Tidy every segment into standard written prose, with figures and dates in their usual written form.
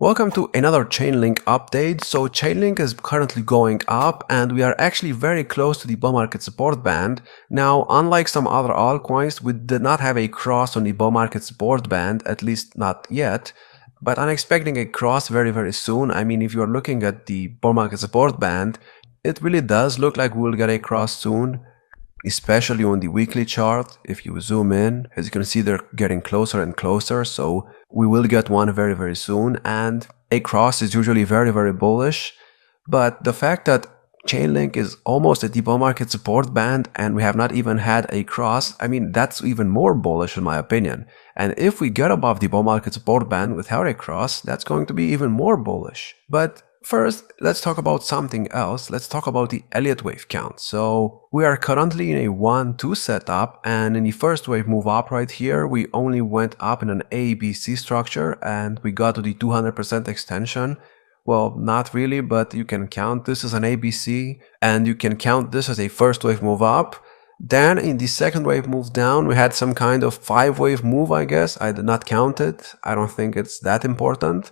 Welcome to another Chainlink update. So Chainlink is currently going up and we are actually very close to the bull market support band. Now, unlike some other altcoins, we did not have a cross on the bull market support band, at least not yet. But I'm expecting a cross very soon. I mean, if you're looking at the bull market support band, it really does look like we'll get a cross soon, especially on the weekly chart. If you zoom in, as you can see, they're getting closer and closer. So we will get one very soon, and a cross is usually very bullish. But the fact that Chainlink is almost at the bull market support band and we have not even had a cross, I mean, that's even more bullish in my opinion. And if we get above the bull market support band without a cross, that's going to be even more bullish. But first, let's talk about something else. Let's talk about the Elliott wave count. So we are currently in a 1-2 setup, and in the first wave move up right here, we only went up in an ABC structure and we got to the 200% extension. Well, not really, but you can count this as an ABC and you can count this as a first wave move up. Then in the second wave move down, we had some kind of 5-wave move, I guess. I did not count it. I don't think it's that important.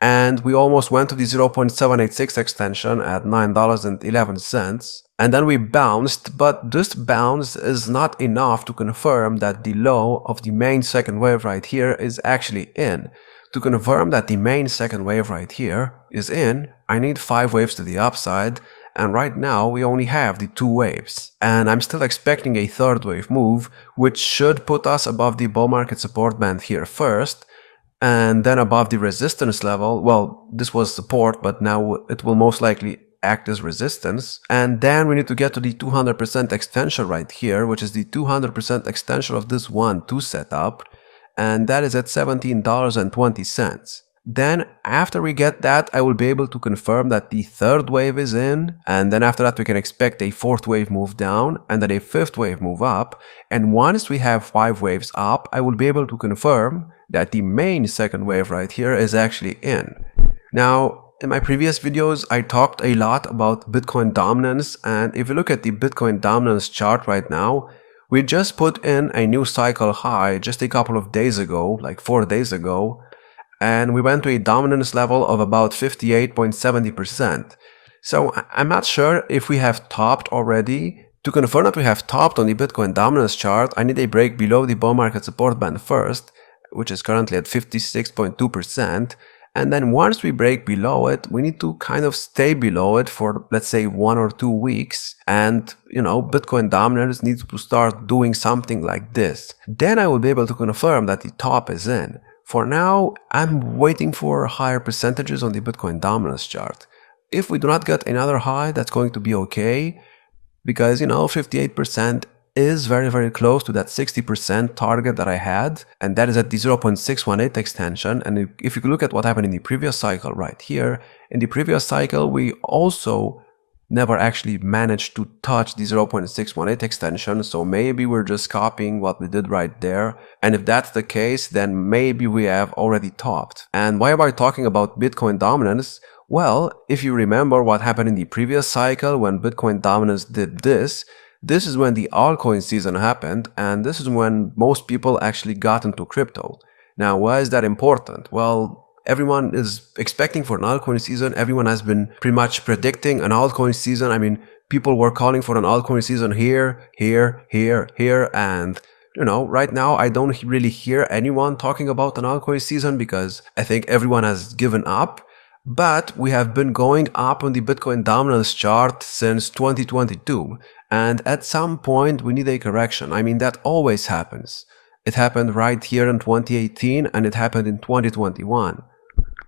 And we almost went to the 0.786 extension at $9.11. And then we bounced, but this bounce is not enough to confirm that the low of the main second wave right here is actually in. To confirm that the main second wave right here is in, I need 5 waves to the upside, and right now we only have the 2 waves. And I'm still expecting a third wave move, which should put us above the bull market support band here first, and then above the resistance level. Well, this was support, but now it will most likely act as resistance. And then we need to get to the 200% extension right here, which is the 200% extension of this 1-2 setup, and that is at $17.20. Then after we get that, I will be able to confirm that the third wave is in, and then after that we can expect a fourth wave move down and then a fifth wave move up. And once we have 5 waves up, I will be able to confirm that the main second wave right here is actually in. Now, in my previous videos, I talked a lot about Bitcoin dominance, and if you look at the Bitcoin dominance chart right now, we just put in a new cycle high just a couple of days ago, like 4 days ago, and we went to a dominance level of about 58.70%. So I'm not sure if we have topped already. To confirm that we have topped on the Bitcoin dominance chart, I need a break below the bull market support band first, which is currently at 56.2%. And then once we break below it, we need to kind of stay below it for, let's say, 1 or 2 weeks. And, Bitcoin dominance needs to start doing something like this. Then I will be able to confirm that the top is in. For now, I'm waiting for higher percentages on the Bitcoin dominance chart. If we do not get another high, that's going to be okay, because 58% is very close to that 60% target that I had, and that is at the 0.618 extension. And if you look at what happened in the previous cycle right here, in the previous cycle we also never actually managed to touch the 0.618 extension, so maybe we're just copying what we did right there. And if that's the case, then maybe we have already topped. And why am I talking about Bitcoin dominance? Well, if you remember what happened in the previous cycle when Bitcoin dominance did this is when the altcoin season happened, and this is when most people actually got into crypto. Now, why is that important? Well, everyone is expecting for an altcoin season. Everyone has been pretty much predicting an altcoin season. I mean, people were calling for an altcoin season here, and right now I don't really hear anyone talking about an altcoin season because I think everyone has given up. But we have been going up on the Bitcoin dominance chart since 2022. And at some point we need a correction. I mean, that always happens. It happened right here in 2018 and it happened in 2021.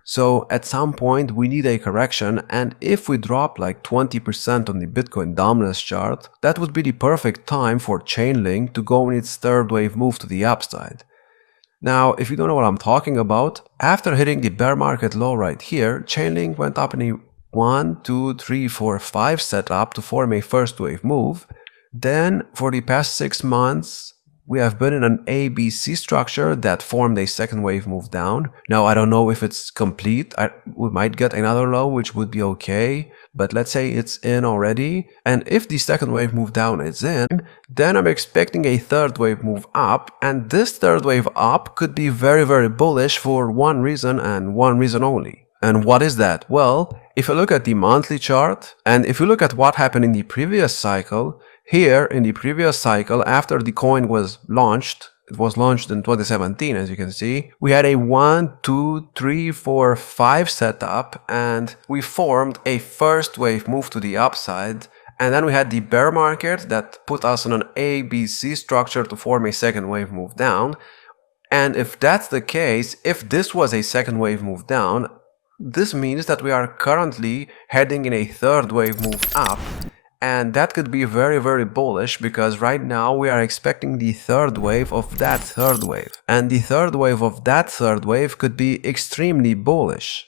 So at some point we need a correction, and if we drop like 20% on the Bitcoin dominance chart, that would be the perfect time for Chainlink to go in its third wave move to the upside. Now, if you don't know what I'm talking about, after hitting the bear market low right here, Chainlink went up in a 1, 2, 3, 4, 5 setup to form a first wave move. Then for the past 6 months, we have been in an ABC structure that formed a second wave move down. Now, I don't know if it's complete. We might get another low, which would be okay. But let's say it's in already. And if the second wave move down is in, Then I'm expecting a third wave move up, and this third wave up could be very bullish for one reason and one reason only. And what is that? Well, if you look at the monthly chart, and if you look at what happened in the previous cycle, here in the previous cycle, after the coin was launched, it was launched in 2017, as you can see, we had a 1, 2, 3, 4, 5 setup, and we formed a first wave move to the upside. And then we had the bear market that put us on an ABC structure to form a second wave move down. And if that's the case, if this was a second wave move down, this means that we are currently heading in a third wave move up. And that could be very bullish, because right now we are expecting the third wave of that third wave. And the third wave of that third wave could be extremely bullish.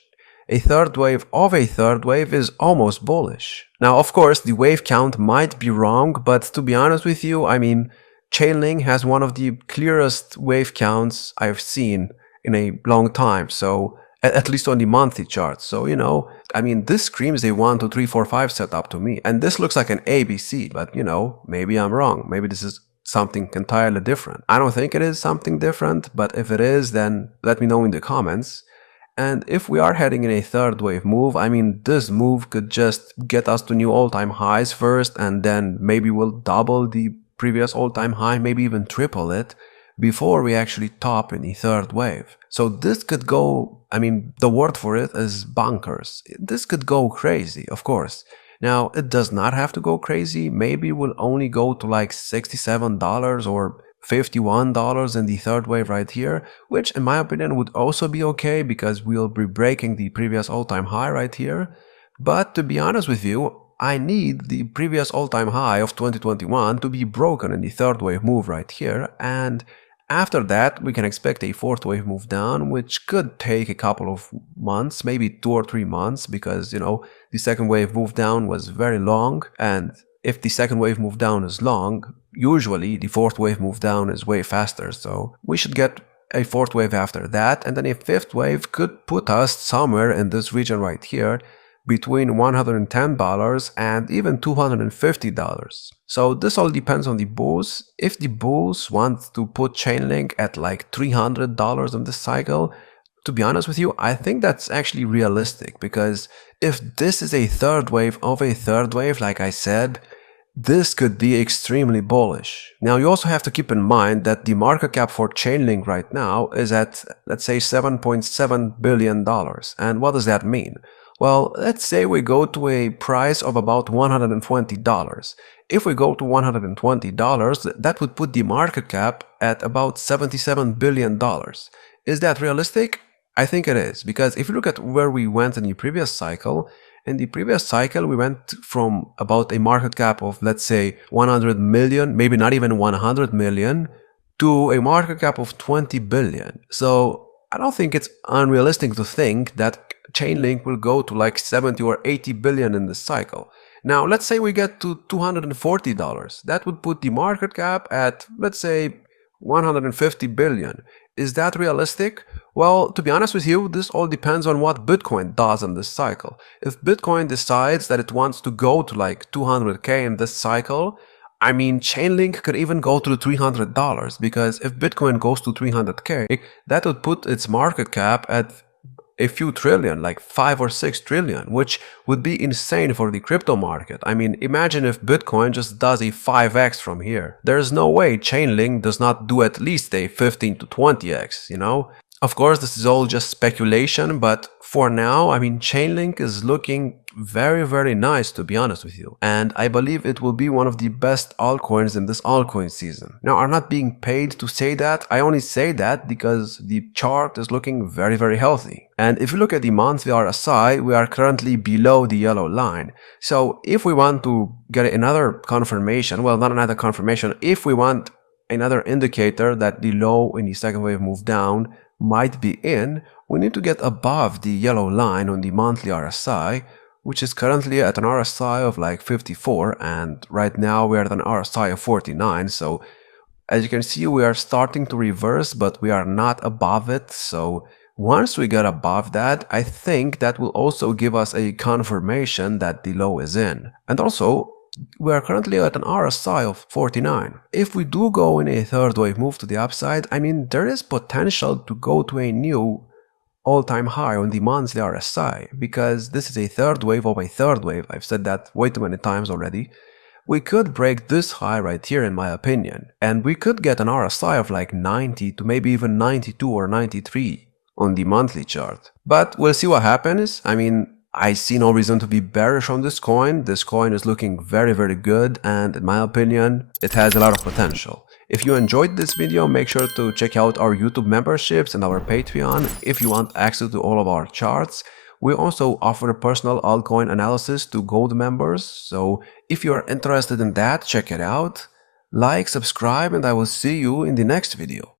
A third wave of a third wave is almost bullish. Now, of course, the wave count might be wrong, but to be honest with you, I mean, Chainlink has one of the clearest wave counts I've seen in a long time, so at least on the monthly chart. So, you know, I mean, this screams a 1, 2, 3, 4, 5 setup to me, and this looks like an ABC, but you know, maybe I'm wrong. Maybe this is something entirely different. I don't think it is something different, but if it is, then let me know in the comments. And if we are heading in a third wave move, I mean, this move could just get us to new all-time highs first, and then maybe we'll double the previous all-time high, maybe even triple it, before we actually top in the third wave. So this could go, I mean, the word for it is bonkers. This could go crazy, of course. Now, it does not have to go crazy. Maybe we'll only go to like $67 or $51 in the third wave right here, which in my opinion would also be okay, because we'll be breaking the previous all-time high right here. But to be honest with you, I need the previous all-time high of 2021 to be broken in the third wave move right here, and after that we can expect a fourth wave move down, which could take a couple of months, maybe 2 or 3 months, because you know, the second wave move down was very long, and if the second wave move down is long, usually the fourth wave move down is way faster, so we should get a fourth wave after that, and then a fifth wave could put us somewhere in this region right here, between $110 and even $250. So this all depends on the bulls. If the bulls want to put Chainlink at like $300 in this cycle, to be honest with you, I think that's actually realistic, because if this is a third wave of a third wave, like I said, this could be extremely bullish. Now, you also have to keep in mind that the market cap for Chainlink right now is at, let's say, $7.7 billion. And what does that mean? Well, let's say we go to a price of about $120. If we go to $120, that would put the market cap at about $77 billion. Is that realistic? I think it is, because if you look at where we went in the previous cycle, we went from about a market cap of, let's say, 100 million, maybe not even 100 million, to a market cap of 20 billion. So I don't think it's unrealistic to think that Chainlink will go to like 70 or 80 billion in this cycle. Now, let's say we get to $240. That would put the market cap at, let's say, 150 billion. Is that realistic? Well, to be honest with you, this all depends on what Bitcoin does in this cycle. If Bitcoin decides that it wants to go to like 200k in this cycle, I mean, Chainlink could even go to $300, because if Bitcoin goes to 300k, that would put its market cap at a few trillion, like 5 or 6 trillion, which would be insane for the crypto market. I mean, imagine if Bitcoin just does a 5x from here. There's no way Chainlink does not do at least a 15 to 20x, you know? Of course, this is all just speculation, but for now, I mean, Chainlink is looking very nice, to be honest with you. And I believe it will be one of the best altcoins in this altcoin season. Now, I'm not being paid to say that. I only say that because the chart is looking very healthy. And if you look at the monthly RSI, we are currently below the yellow line. So if we want to get another confirmation, well, not another confirmation, if we want another indicator that the low in the second wave move down might be in, we need to get above the yellow line on the monthly RSI, which is currently at an RSI of like 54, and right now we are at an RSI of 49. So as you can see, we are starting to reverse, but we are not above it. So once we get above that, I think that will also give us a confirmation that the low is in. And also, We are currently at an RSI of 49. If we do go in a third wave move to the upside, I mean, there is potential to go to a new all-time high on the monthly RSI, because this is a third wave of a third wave. I've said that way too many times already. We could break this high right here in my opinion, and we could get an RSI of like 90 to maybe even 92 or 93 on the monthly chart. But we'll see what happens. I mean, I see no reason to be bearish on this coin. This coin is looking very, very good, and in my opinion, it has a lot of potential. If you enjoyed this video, make sure to check out our YouTube memberships and our Patreon if you want access to all of our charts. We also offer personal altcoin analysis to gold members, so if you are interested in that, check it out. Like, subscribe, and I will see you in the next video.